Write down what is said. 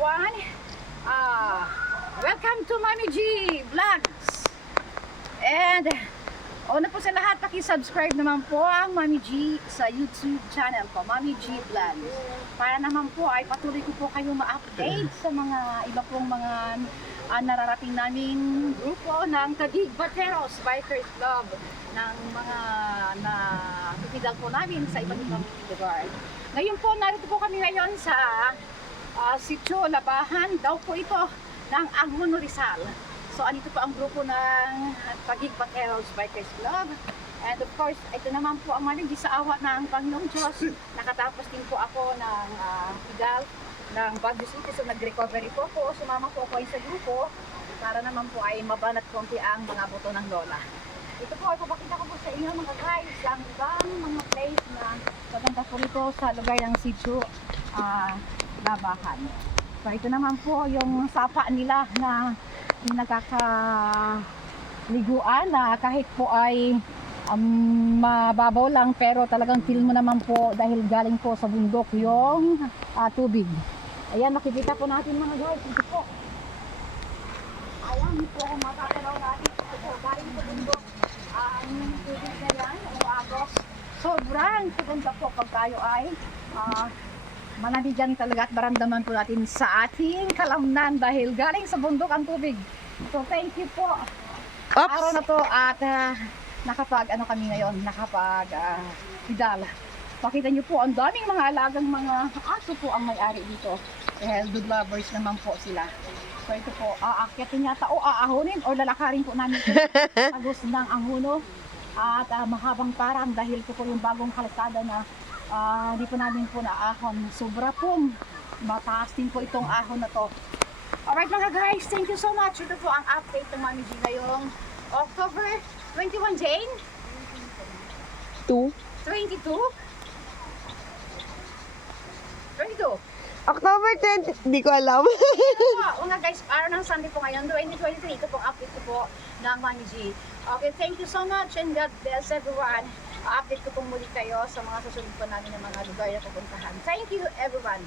everyone. Welcome to Mami G Vlogs. And una po sa lahat, paki-subscribe naman po ang Mami G sa YouTube channel ko, Mami G Vlogs. Para naman po ay patuloy ko po kayo ma-update sa mga iba pong mga nararating naming grupo ng Taguig Bateros Bikers Club, ng mga natitidal po namin sa iba't ibang lugar. Ngayon po, narito po kami ngayon sa Sitio Labahan, daw po ito ng Angono, Rizal. So, andito po ang grupo ng Taguig Bateros Bikers Club. And of course, ito naman po ang malindi sa awa ng Panginoong Diyos. Nakatapos din po ako ng Tidal ng Baguio City. So, nag-recovery po ako. Sumama po ako sa grupo para naman po ay mabanat konti ang mga buto ng lola. Ito po ay papakita ko po sa inyo mga guys ang ibang mga place na maganda po rito sa lugar ng Sitio Labahan. So, ito naman po yung sapa nila na nagkakaliguan na kahit po ay mababaw lang, pero talagang feel mo naman po dahil galing po sa bundok yung tubig. Ayan, makikita po natin mga guys. Ito po. Ayan, ito ang matatalaw natin. Ito po, galing sa bundok. Ang tubig na yan, o agos. Sobrang maganda po pag tayo ay manandigan talaga at maramdaman po natin sa ating kalamnan dahil galing sa bundok ang tubig. So thank you po. Araw na to at kami ngayon, Tidal. Pakita niyo po, ang daming mga alagang mga aso po ang may-ari dito. Dahil good lovers naman po sila. So ito po, aakyatin yata o aahonin o lalakarin po namin ito. Agos ng Angono at mahabang parang dahil po yung bagong kalsada na di po namin po naahon. Sobra pong mataas din po itong ahon na to. Alright mga guys, thank you so much. Ito po ang update ng Mami G ngayong October 21, Jane? 22? 22? October 20, hindi ko alam. Una guys, araw ng Sunday po ngayon, 2023. Ito pong update ko po ng Mami G. Okay, thank you so much and God bless everyone. Update ko po muli kayo sa mga susunod po namin ng mga lugar na pupuntahan. Thank you everyone.